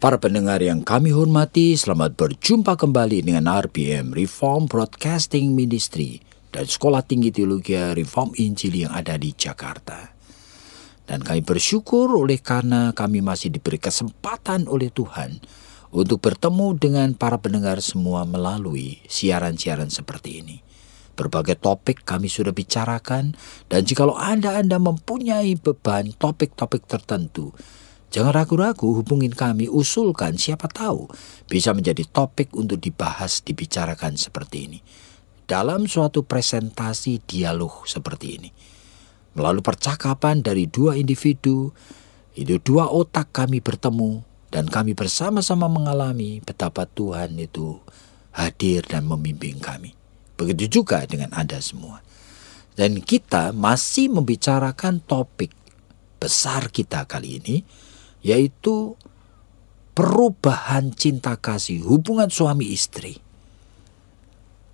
Para pendengar yang kami hormati, selamat berjumpa kembali dengan RBM, Reform Broadcasting Ministry, dan Sekolah Tinggi Teologi Reform Injil yang ada di Jakarta. Dan kami bersyukur oleh karena kami masih diberi kesempatan oleh Tuhan untuk bertemu dengan para pendengar semua melalui siaran-siaran seperti ini. Berbagai topik kami sudah bicarakan, dan jikalau Anda mempunyai beban topik-topik tertentu, jangan ragu-ragu hubungin kami, usulkan, siapa tahu bisa menjadi topik untuk dibahas, dibicarakan seperti ini. Dalam suatu presentasi dialog seperti ini. Melalui percakapan dari dua individu, itu dua otak kami bertemu, dan kami bersama-sama mengalami betapa Tuhan itu hadir dan membimbing kami. Begitu juga dengan Anda semua. Dan kita masih membicarakan topik besar kita kali ini, yaitu perubahan cinta kasih hubungan suami istri.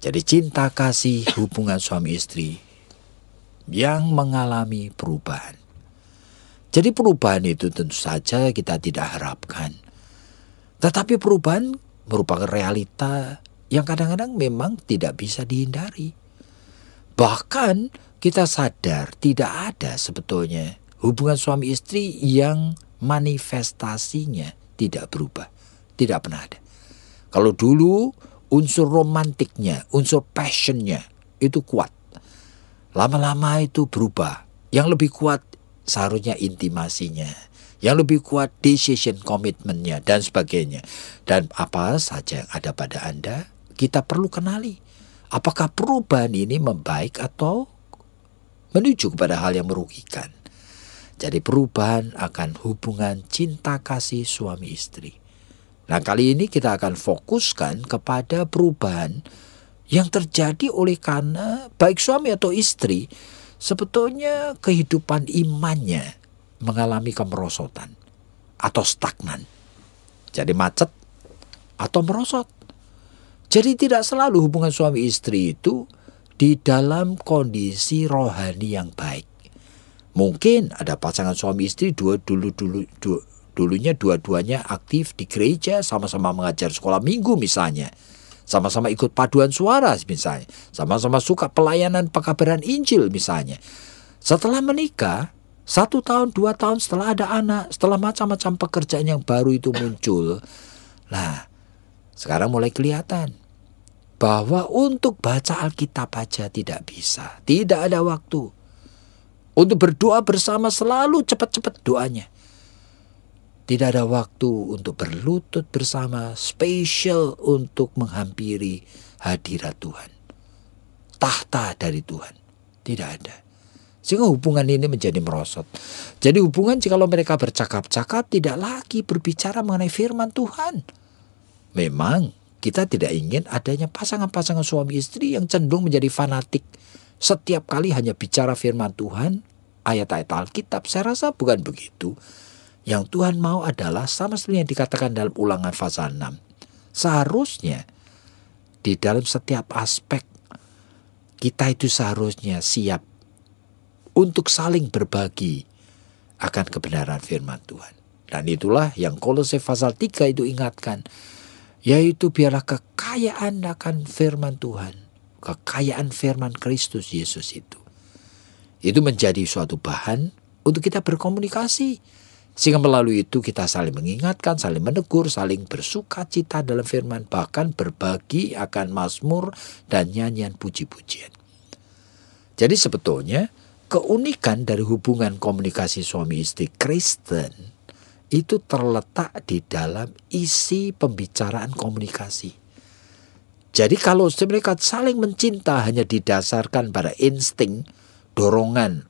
Jadi cinta kasih hubungan suami istri yang mengalami perubahan. Jadi perubahan itu tentu saja kita tidak harapkan. Tetapi perubahan merupakan realita yang kadang-kadang memang tidak bisa dihindari. Bahkan kita sadar tidak ada sebetulnya hubungan suami istri yang manifestasinya tidak berubah, tidak pernah ada. Kalau dulu unsur romantiknya, unsur passionnya itu kuat, lama-lama itu berubah. Yang lebih kuat seharusnya intimasinya, yang lebih kuat decision commitmentnya dan sebagainya. Dan apa saja yang ada pada Anda, kita perlu kenali. Apakah perubahan ini membaik atau menuju kepada hal yang merugikan? Jadi perubahan akan hubungan cinta kasih suami istri. Nah, kali ini kita akan fokuskan kepada perubahan yang terjadi oleh karena baik suami atau istri sebetulnya kehidupan imannya mengalami kemerosotan atau stagnan. Jadi macet atau merosot. Jadi tidak selalu hubungan suami istri itu di dalam kondisi rohani yang baik. Mungkin ada pasangan suami istri dulunya dua-duanya aktif di gereja, sama-sama mengajar sekolah minggu misalnya. Sama-sama ikut paduan suara misalnya. Sama-sama suka pelayanan pekabaran Injil misalnya. Setelah menikah, 1 tahun, 2 tahun setelah ada anak, setelah macam-macam pekerjaan yang baru itu muncul. Nah, sekarang mulai kelihatan bahwa untuk baca Alkitab aja tidak bisa. Tidak ada waktu. Untuk berdoa bersama selalu cepat-cepat doanya. Tidak ada waktu untuk berlutut bersama, spesial untuk menghampiri hadirat Tuhan. Tahta dari Tuhan. Tidak ada. Sehingga hubungan ini menjadi merosot. Jadi hubungan jikalau mereka bercakap-cakap tidak lagi berbicara mengenai firman Tuhan. Memang kita tidak ingin adanya pasangan-pasangan suami istri yang cenderung menjadi fanatik. Setiap kali hanya bicara firman Tuhan, ayat-ayat Alkitab. Saya rasa bukan begitu. Yang Tuhan mau adalah sama seperti yang dikatakan dalam Ulangan pasal 6. Seharusnya di dalam setiap aspek kita itu seharusnya siap untuk saling berbagi akan kebenaran firman Tuhan. Dan itulah yang Kolose pasal 3 itu ingatkan. Yaitu biarlah kekayaan akan firman Tuhan. Kekayaan firman Kristus Yesus itu menjadi suatu bahan untuk kita berkomunikasi. Sehingga melalui itu kita saling mengingatkan, saling menegur, saling bersuka cita dalam firman. Bahkan berbagi akan mazmur dan nyanyian puji-pujian. Jadi sebetulnya keunikan dari hubungan komunikasi suami istri Kristen itu terletak di dalam isi pembicaraan komunikasi. Jadi kalau mereka saling mencinta hanya didasarkan pada insting, dorongan,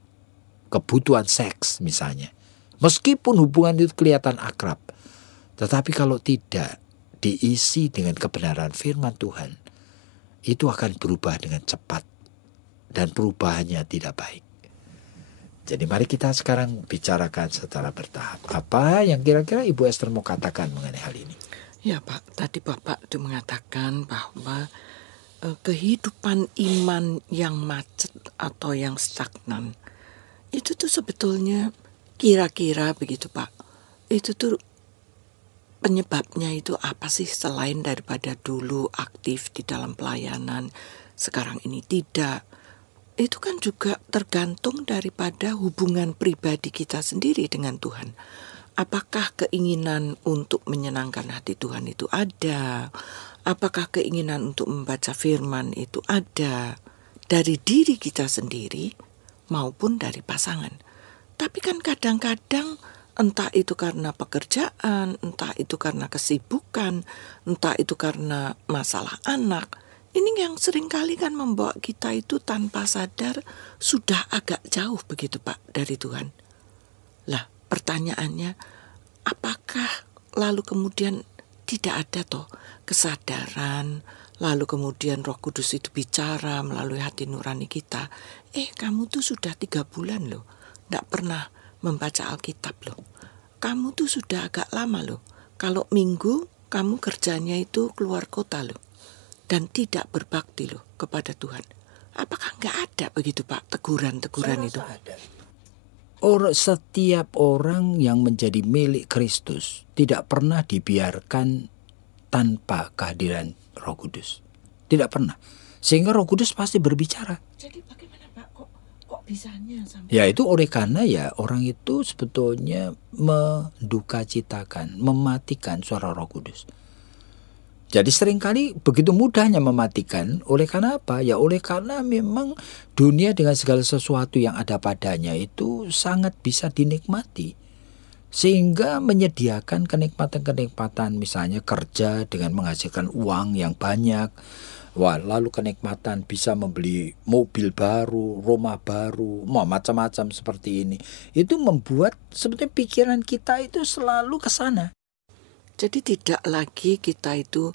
kebutuhan seks misalnya. Meskipun hubungan itu kelihatan akrab. Tetapi kalau tidak diisi dengan kebenaran firman Tuhan, itu akan berubah dengan cepat dan perubahannya tidak baik. Jadi mari kita sekarang bicarakan secara bertahap. Apa yang kira-kira Ibu Esther mau katakan mengenai hal ini? Ya Pak, tadi Bapak itu mengatakan bahwa kehidupan iman yang macet atau yang stagnan, itu tuh sebetulnya kira-kira begitu Pak. Itu tuh penyebabnya itu apa sih selain daripada dulu aktif di dalam pelayanan, sekarang ini tidak. Itu kan juga tergantung daripada hubungan pribadi kita sendiri dengan Tuhan. Apakah keinginan untuk menyenangkan hati Tuhan itu ada? Apakah keinginan untuk membaca firman itu ada dari diri kita sendiri maupun dari pasangan? Tapi kan kadang-kadang entah itu karena pekerjaan, entah itu karena kesibukan, entah itu karena masalah anak, ini yang seringkali kan membawa kita itu tanpa sadar sudah agak jauh begitu Pak dari Tuhan. Lah pertanyaannya, apakah lalu kemudian tidak ada toh kesadaran, lalu kemudian Roh Kudus itu bicara melalui hati nurani kita, kamu tuh sudah 3 bulan loh, gak pernah membaca Alkitab loh. Kamu tuh sudah agak lama loh, kalau minggu kamu kerjanya itu keluar kota loh, dan tidak berbakti loh kepada Tuhan. Apakah nggak ada begitu Pak teguran-teguran itu? Ada. Setiap orang yang menjadi milik Kristus tidak pernah dibiarkan tanpa kehadiran Roh Kudus. Tidak pernah. Sehingga Roh Kudus pasti berbicara. Jadi bagaimana Pak? Kok bisanya sampai? Ya itu oleh karena ya orang itu sebetulnya mendukacitakan, mematikan suara Roh Kudus. Jadi seringkali begitu mudahnya mematikan. Oleh karena apa? Ya oleh karena memang dunia dengan segala sesuatu yang ada padanya itu sangat bisa dinikmati. Sehingga menyediakan kenikmatan-kenikmatan, misalnya kerja dengan menghasilkan uang yang banyak. Wah, lalu kenikmatan bisa membeli mobil baru, rumah baru, macam-macam seperti ini. Itu membuat sebetulnya pikiran kita itu selalu ke sana. Jadi tidak lagi kita itu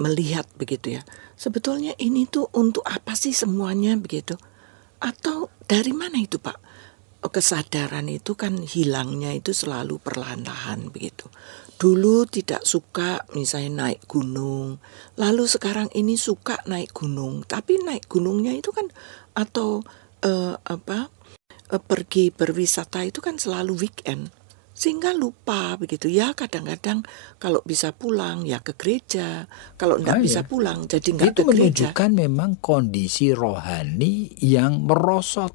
melihat begitu ya. Sebetulnya ini tuh untuk apa sih semuanya begitu? Atau dari mana itu Pak? Kesadaran itu kan hilangnya itu selalu perlahan-lahan begitu. Dulu tidak suka misalnya naik gunung, lalu sekarang ini suka naik gunung. Tapi naik gunungnya itu kan atau pergi berwisata itu kan selalu weekend. Sehingga lupa begitu ya, kadang-kadang kalau bisa pulang ya ke gereja, kalau enggak bisa pulang jadi enggak ke gereja. Itu menunjukkan memang kondisi rohani yang merosot.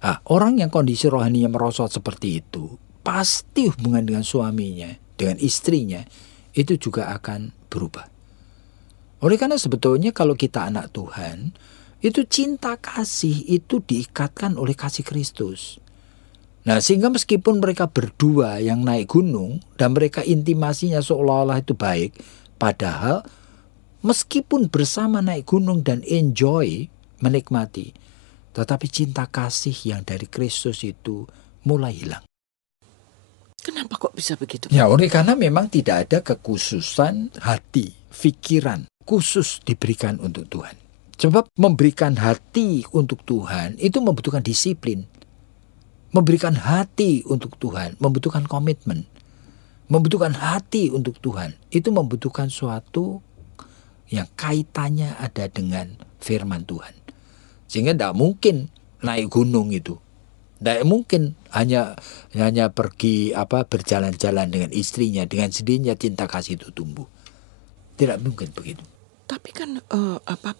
Nah, orang yang kondisi rohani yang merosot seperti itu, pasti hubungan dengan suaminya, dengan istrinya, itu juga akan berubah. Oleh karena sebetulnya kalau kita anak Tuhan, itu cinta kasih itu diikatkan oleh kasih Kristus. Nah, sehingga meskipun mereka berdua yang naik gunung dan mereka intimasinya seolah-olah itu baik, padahal meskipun bersama naik gunung dan enjoy, menikmati, tetapi cinta kasih yang dari Kristus itu mulai hilang. Kenapa kok bisa begitu? Ya, oleh karena memang tidak ada kekhususan hati, pikiran khusus diberikan untuk Tuhan. Sebab memberikan hati untuk Tuhan itu membutuhkan disiplin. Memberikan hati untuk Tuhan membutuhkan komitmen. Membutuhkan hati untuk Tuhan itu membutuhkan suatu yang kaitannya ada dengan firman Tuhan. Sehingga tidak mungkin naik gunung itu. Tidak mungkin hanya pergi berjalan-jalan dengan istrinya, dengan sendirinya cinta kasih itu tumbuh. Tidak mungkin begitu. Tapi kan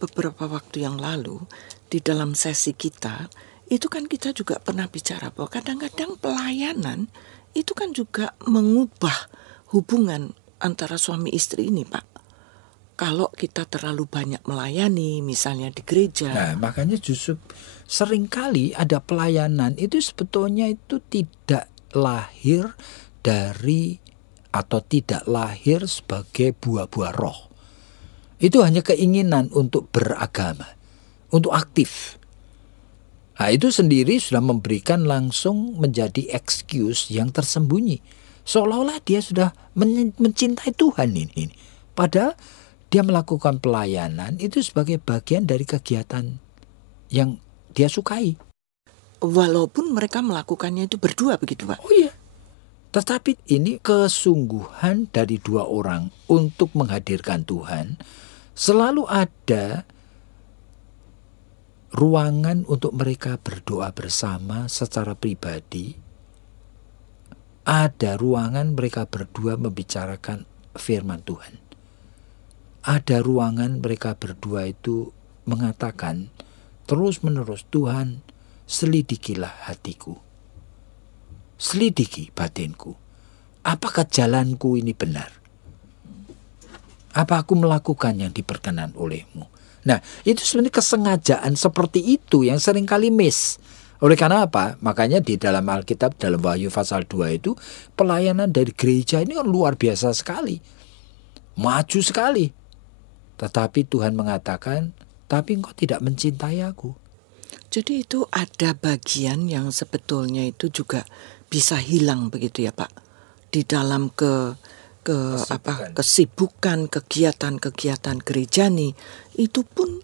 beberapa waktu yang lalu di dalam sesi kita itu kan kita juga pernah bicara bahwa kadang-kadang pelayanan itu kan juga mengubah hubungan antara suami istri ini Pak. Kalau kita terlalu banyak melayani misalnya di gereja. Nah, makanya justru seringkali ada pelayanan itu sebetulnya itu tidak lahir dari atau tidak lahir sebagai buah-buah roh. Itu hanya keinginan untuk beragama, untuk aktif. Nah, itu sendiri sudah memberikan langsung menjadi excuse yang tersembunyi. Seolah-olah dia sudah mencintai Tuhan ini. Padahal dia melakukan pelayanan itu sebagai bagian dari kegiatan yang dia sukai. Walaupun mereka melakukannya itu berdua begitu Pak. Oh iya. Tetapi ini kesungguhan dari dua orang untuk menghadirkan Tuhan. Selalu ada ruangan untuk mereka berdoa bersama secara pribadi. Ada ruangan mereka berdua membicarakan firman Tuhan. Ada ruangan mereka berdua itu mengatakan terus-menerus, Tuhan, selidikilah hatiku. Selidiki batinku. Apakah jalanku ini benar? Apa aku melakukan yang diperkenan olehmu? Nah, itu sebenarnya kesengajaan seperti itu yang seringkali miss. Oleh karena apa? Makanya di dalam Alkitab, dalam Wahyu pasal 2 itu, pelayanan dari gereja ini kan luar biasa sekali. Maju sekali. Tetapi Tuhan mengatakan, tapi engkau tidak mencintai aku. Jadi itu ada bagian yang sebetulnya itu juga bisa hilang begitu ya Pak. Di dalam kesibukan, kegiatan-kegiatan gereja nih, itu pun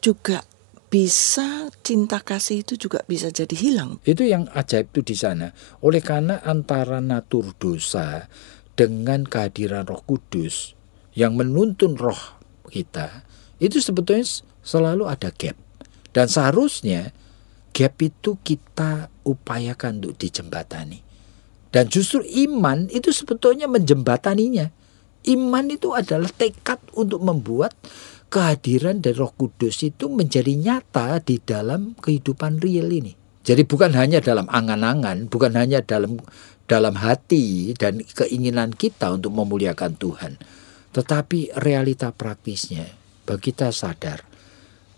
juga bisa, cinta kasih itu juga bisa jadi hilang. Itu yang ajaib itu di sana. Oleh karena antara natur dosa dengan kehadiran Roh Kudus yang menuntun roh kita, itu sebetulnya selalu ada gap. Dan seharusnya gap itu kita upayakan untuk dijembatani. Dan justru iman itu sebetulnya menjembataninya. Iman itu adalah tekad untuk membuat kehadiran dari Roh Kudus itu menjadi nyata di dalam kehidupan real ini. Jadi bukan hanya dalam angan-angan, bukan hanya dalam hati dan keinginan kita untuk memuliakan Tuhan. Tetapi realita praktisnya, bagi kita sadar,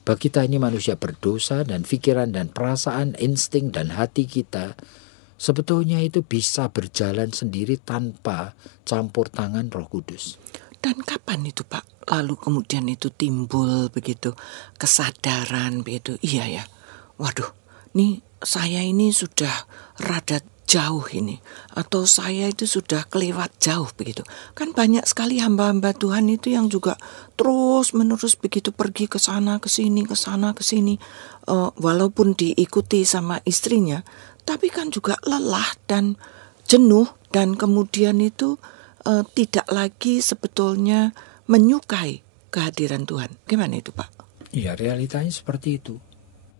bagi kita ini manusia berdosa dan pikiran dan perasaan, insting dan hati kita, sebetulnya itu bisa berjalan sendiri tanpa campur tangan Roh Kudus. Dan kapan itu Pak? Lalu kemudian itu timbul begitu kesadaran begitu. Iya ya. Waduh, nih saya ini sudah rada jauh ini. Atau saya itu sudah kelewat jauh begitu. Kan banyak sekali hamba-hamba Tuhan itu yang juga terus menerus begitu pergi ke sana ke sini, ke sana ke sini. Walaupun diikuti sama istrinya, tapi kan juga lelah dan jenuh dan kemudian itu tidak lagi sebetulnya menyukai kehadiran Tuhan. Gimana itu Pak? Iya, realitanya seperti itu.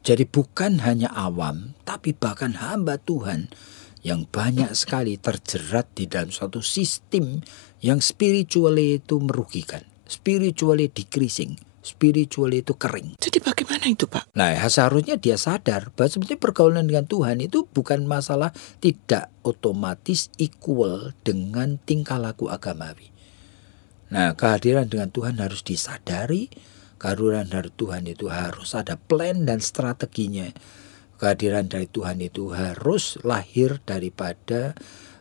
Jadi bukan hanya awam, tapi bahkan hamba Tuhan yang banyak sekali terjerat di dalam suatu sistem yang spiritually itu merugikan, spiritually decreasing, spiritually itu kering. Jadi bagaimana itu Pak? Nah, seharusnya dia sadar bahwa sebetulnya pergaulan dengan Tuhan itu bukan masalah tidak otomatis equal dengan tingkah laku agamawi. Nah, kehadiran dengan Tuhan harus disadari. Kehadiran dari Tuhan itu harus ada plan dan strateginya. Kehadiran dari Tuhan itu harus lahir daripada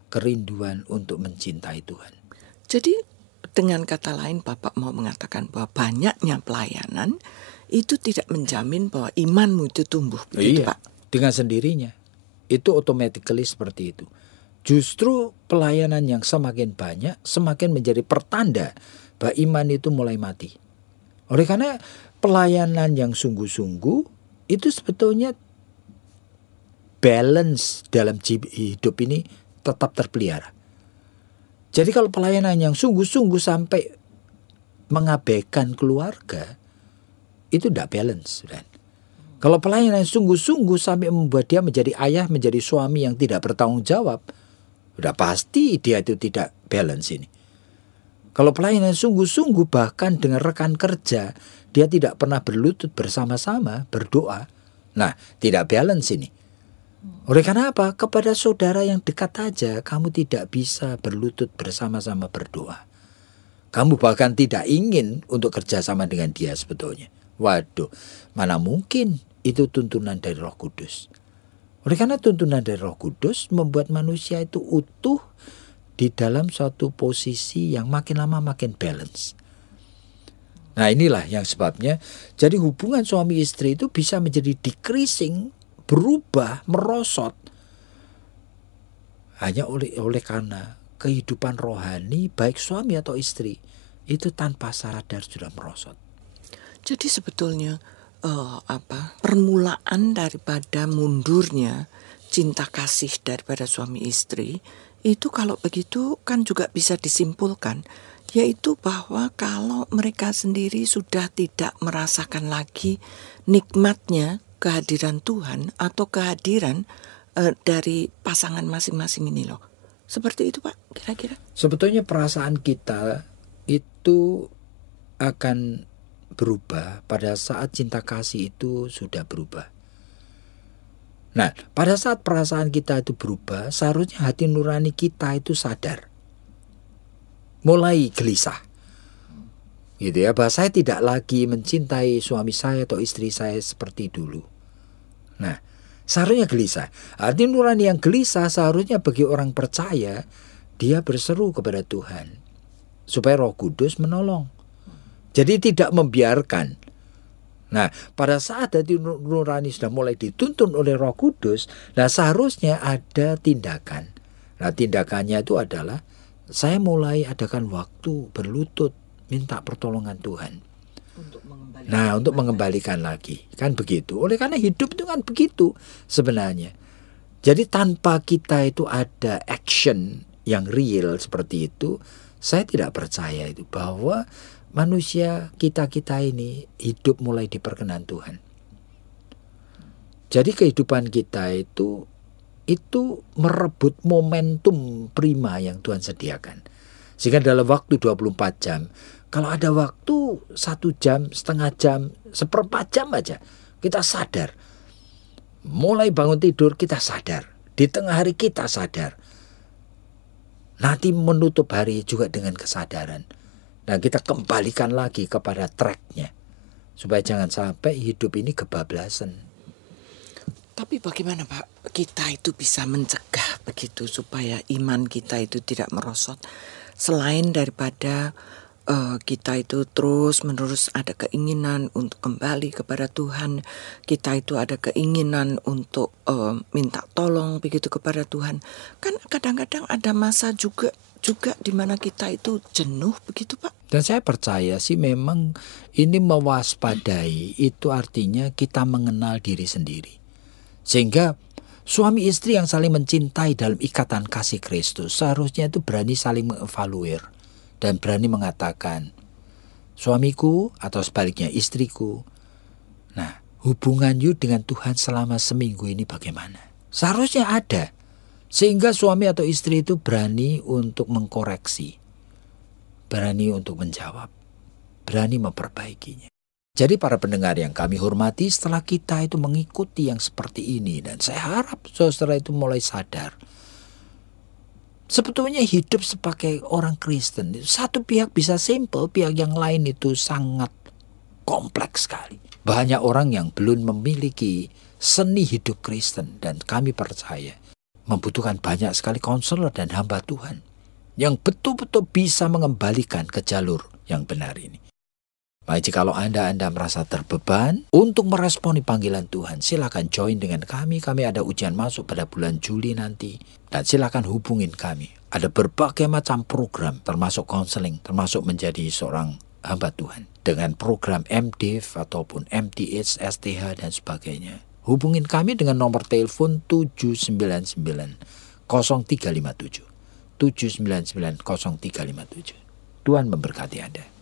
kerinduan untuk mencintai Tuhan. Jadi dengan kata lain Bapak mau mengatakan bahwa banyaknya pelayanan itu tidak menjamin bahwa imanmu itu tumbuh. Begitu Iya, Pak? dengan sendirinya. Itu automatically seperti itu. Justru pelayanan yang semakin banyak semakin menjadi pertanda bahwa iman itu mulai mati. Oleh karena pelayanan yang sungguh-sungguh itu sebetulnya balance dalam hidup ini tetap terpelihara. Jadi kalau pelayanan yang sungguh-sungguh sampai mengabaikan keluarga, itu tidak balance. Dan kalau pelayanan yang sungguh-sungguh sampai membuat dia menjadi ayah, menjadi suami yang tidak bertanggung jawab, sudah pasti dia itu tidak balance ini. Kalau pelayanan sungguh-sungguh bahkan dengan rekan kerja, dia tidak pernah berlutut bersama-sama berdoa. Nah, tidak balance ini. Oleh karena apa? Kepada saudara yang dekat aja, kamu tidak bisa berlutut bersama-sama berdoa. Kamu bahkan tidak ingin untuk kerjasama dengan dia sebetulnya. Waduh, mana mungkin itu tuntunan dari Roh Kudus. Oleh karena tuntunan dari Roh Kudus membuat manusia itu utuh di dalam suatu posisi yang makin lama makin balance. Nah, inilah yang sebabnya jadi hubungan suami istri itu bisa menjadi decreasing, berubah, merosot hanya oleh karena kehidupan rohani baik suami atau istri itu tanpa sadar sudah merosot. Jadi sebetulnya permulaan daripada mundurnya cinta kasih daripada suami istri itu kalau begitu kan juga bisa disimpulkan, yaitu bahwa kalau mereka sendiri sudah tidak merasakan lagi nikmatnya kehadiran Tuhan atau kehadiran dari pasangan masing-masing ini loh. Seperti itu Pak, kira-kira? Sebetulnya perasaan kita itu akan berubah pada saat cinta kasih itu sudah berubah. Nah, pada saat perasaan kita itu berubah, seharusnya hati nurani kita itu sadar. Mulai gelisah. Gitu ya, bahwa saya tidak lagi mencintai suami saya atau istri saya seperti dulu. Nah, seharusnya gelisah. Hati nurani yang gelisah seharusnya bagi orang percaya, dia berseru kepada Tuhan supaya Roh Kudus menolong. Jadi tidak membiarkan. Nah, pada saat hati nurani sudah mulai dituntun oleh Roh Kudus, nah seharusnya ada tindakan. Nah, tindakannya itu adalah saya mulai adakan waktu berlutut minta pertolongan Tuhan. Untuk mengembalikan lagi. Kan begitu. Oleh karena hidup itu kan begitu sebenarnya. Jadi tanpa kita itu ada action yang real seperti itu, saya tidak percaya itu bahwa manusia kita ini hidup mulai diperkenan Tuhan. Jadi kehidupan kita itu merebut momentum prima yang Tuhan sediakan. Sehingga dalam waktu 24 jam, kalau ada waktu 1 jam, setengah jam, seperempat jam aja, kita sadar. Mulai bangun tidur kita sadar. Di tengah hari kita sadar. Nanti menutup hari juga dengan kesadaran. Nah, kita kembalikan lagi kepada tracknya. Supaya jangan sampai hidup ini kebablasan. Tapi bagaimana Pak, kita itu bisa mencegah begitu supaya iman kita itu tidak merosot. Selain daripada kita itu terus-menerus ada keinginan untuk kembali kepada Tuhan. Kita itu ada keinginan untuk minta tolong begitu kepada Tuhan. Kan kadang-kadang ada masa juga di mana kita itu jenuh begitu Pak. Dan saya percaya sih memang ini mewaspadai itu artinya kita mengenal diri sendiri. Sehingga suami istri yang saling mencintai dalam ikatan kasih Kristus seharusnya itu berani saling mengevaluir dan berani mengatakan, suamiku atau sebaliknya istriku, nah hubungan you dengan Tuhan selama seminggu ini bagaimana? Seharusnya ada. Sehingga suami atau istri itu berani untuk mengkoreksi, berani untuk menjawab, berani memperbaikinya. Jadi para pendengar yang kami hormati, setelah kita itu mengikuti yang seperti ini, dan saya harap saudara itu mulai sadar, sebetulnya hidup sebagai orang Kristen, satu pihak bisa simple, pihak yang lain itu sangat kompleks sekali. Banyak orang yang belum memiliki seni hidup Kristen, dan kami percaya membutuhkan banyak sekali konselor dan hamba Tuhan yang betul-betul bisa mengembalikan ke jalur yang benar ini. Baik, jikalau Anda merasa terbeban untuk meresponi panggilan Tuhan, silakan join dengan kami. Kami ada ujian masuk pada bulan Juli nanti. Dan silakan hubungin kami. Ada berbagai macam program, termasuk konseling, termasuk menjadi seorang hamba Tuhan. Dengan program MDiv ataupun MTH, STH dan sebagainya. Hubungin kami dengan nomor telepon 799 0357. 799 0357. Tuhan memberkati Anda.